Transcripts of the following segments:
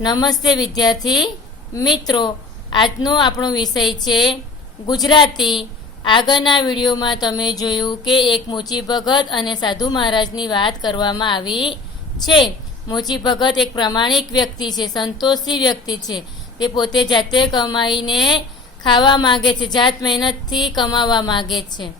નમસ્તે વિદ્યાર્થી. મિત્રો, આજનો આપણો વિષય છે ગુજરાતી. આગળના વિડીયોમાં તમે જોયું કે એક મોચી ભગત અને સાધુ મહારાજની વાત કરવામાં આવી છે. મોચી ભગત એક પ્રામાણિક વ્યક્તિ છે, સંતોષી વ્યક્તિ છે. તે પોતે જાતે કમાઈને ખાવા માગે છે, જાત મહેનતથી કમાવા માગે છે.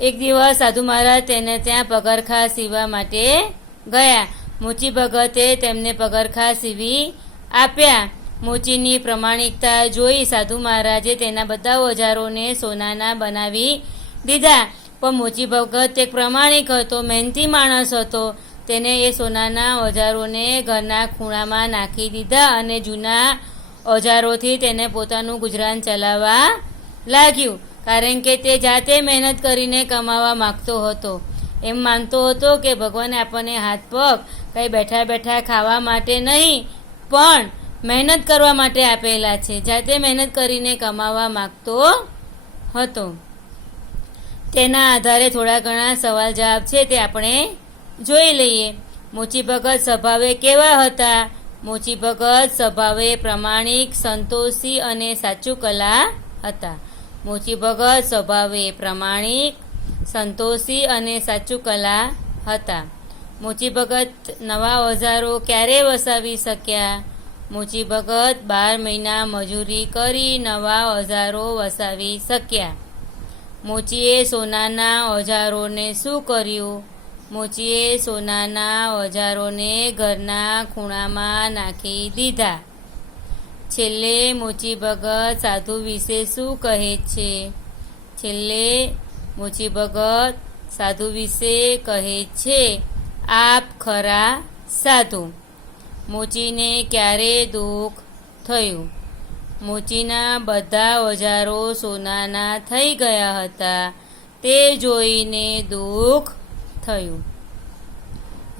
એક દિવસ સાધુ મહારાજ તેને ત્યાં પગરખા સીવવા માટે ગયા. મોચી ભગતે તેમને પગરખા સીવી આપ્યા. મોચીની પ્રમાણિકતા જોઈ સાધુ મહારાજે તેના બધા ઓજારોને સોનાના બનાવી દીધા. પણ મોચી ભગત એક પ્રમાણિક હતો, મહેનતી માણસ હતો. તેને એ સોનાના ઓજારોને ઘરના ખૂણામાં નાખી દીધા અને જૂના ઓજારોથી તેને પોતાનું ગુજરાન ચલાવવા લાગ્યું. કારણ કે તે જાતે મહેનત કરીને કમાવા માગતો હતો. એમ માનતો હતો કે ભગવાને આપણને હાથ પગ કંઈ બેઠા બેઠા ખાવા માટે નહીં, પણ મહેનત કરવા માટે આપેલા છે. જાતે મહેનત કરીને કમાવા માંગતો હતો. તેના આધારે થોડા ઘણા સવાલ જવાબ છે તે આપણે જોઈ લઈએ. મોચી ભગત સ્વભાવે કેવા હતા? મોચી ભગત સ્વભાવે પ્રમાણિક, સંતોષી અને સાચું કલા હતા. મોચી ભગત સ્વભાવે પ્રમાણિક, સંતોષી અને સાચું કલા હતા. મોચી ભગત નવા ઓજારો ક્યારે વસાવી શક્યા? મોચી ભગત બાર મહિના મજૂરી કરી નવા ઓજારો વસાવી શક્યા. મોચીએ સોનાના ઓજારોને શું કર્યું? મોચીએ સોનાના ઓજારોને ઘરના ખૂણામાં નાખી દીધા. છેલ્લે મોચી ભગત સાધુ વિશે શું કહે છે? છેલ્લે મોચી ભગત સાધુ વિશે કહે છે આપ ખરા સાધુ. મોચીને ક્યારે દુઃખ થયું? મોચીના બધા ઓજારો સોનાના થઈ ગયા હતા. તે જોઈને દુઃખ થયું.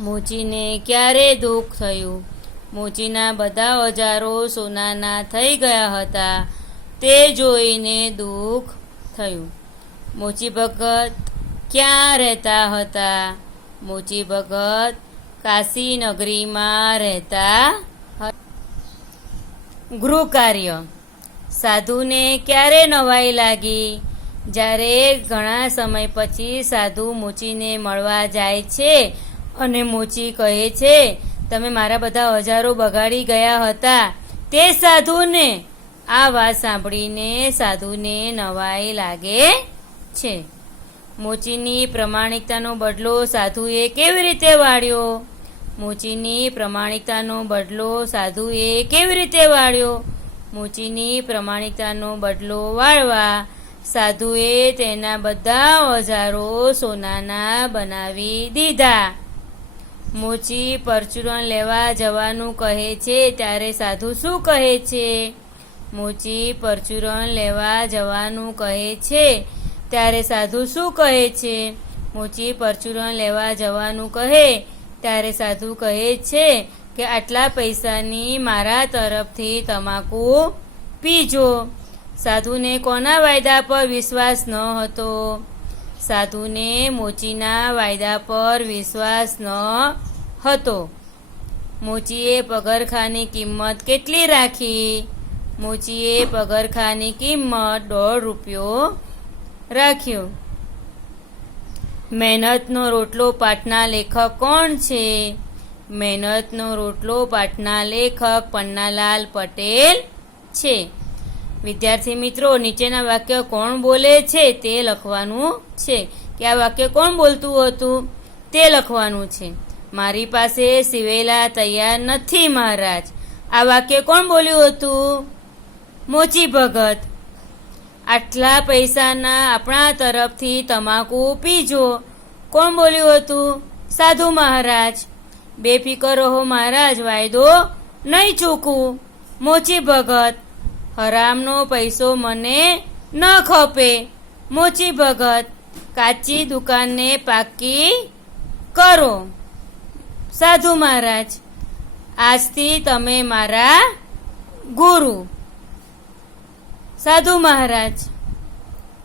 મોચીને ક્યારે દુઃખ થયું? મોચીના બધા ઓજારો સોનાના થઈ ગયા હતા. તે જોઈને દુઃખ થયું. મોચી ભગત ક્યાં રહેતા હતા? મોચી ભગત કાશી નગરીમાં રહેતા ગૃહ કાર્ય સાધુને ક્યારે નવાઈ લાગી? જ્યારે ઘણા સમય પછી સાધુ મોચીને મળવા જાય છે અને મોચી કહે છે, તમે મારા બધા હજારો બગાડી ગયા હતા. તે સાધુને. આ વાત સાંભળીને સાધુને નવાઈ લાગે છે. મોચીની પ્રમાણિકતાનો બદલો સાધુએ કેવી રીતે વાળ્યો? મોચીની પ્રમાણિકતાનો બદલો સાધુએ કેવી રીતે વાળ્યો? મોચીની પ્રમાણિકતાનો બદલો વાળવા સાધુએ તેના બધા ઓજારો સોનાના બનાવી દીધા. મોચી પરચુરણ લેવા જવાનું કહે છે ત્યારે સાધુ શું કહે છે? મોચી પરચુરણ લેવા જવાનું કહે છે ત્યારે સાધુ શું કહે છે? મોચી પરચુરણ લેવા જવાનું કહે. ત્યારે સાધુ કહે છે કે, આટલા પૈસાની મારા તરફથી તમાકુ પીજો. સાધુને કોના વાયદા પર વિશ્વાસ ન હતો? સાધુને મોચીના વાયદા પર વિશ્વાસ ન હતો. મોચીએ પગરખાની કિંમત કેટલી રાખી? મોચીએ પગરખાની કિંમત દોઢ રૂપિયો રાખ્યો. મહેનતનો રોટલો પાઠના લેખક કોણ છે? મહેનતનો રોટલો પાઠના લેખક પન્નાલાલ પટેલ છે. વિદ્યાર્થી મિત્રો, નીચેના વાક્ય કોણ બોલે છે તે લખવાનું છે. કે આ વાક્ય કોણ બોલતું હતું? તે લખવાનું છે. મારી પાસે સિવેલા તૈયાર નથી, મહારાજ. આ વાક્ય કોણ બોલ્યું હતું? મોચી ભગત. આટલા પૈસાના આપણા તરફથી તમાકુ પીજો કોણ બોલ્યું હતું? સાધુ મહારાજ. બેફિકર રહો મહારાજ, વાયદો નહીં ચૂકવું મોચી ભગત, હરામનો પૈસો મને ન ખપે. મોચી ભગત, કાચી દુકાનને પાકી કરો. સાધુ મહારાજ, આજથી તમે મારા ગુરુ. સાધુ મહારાજ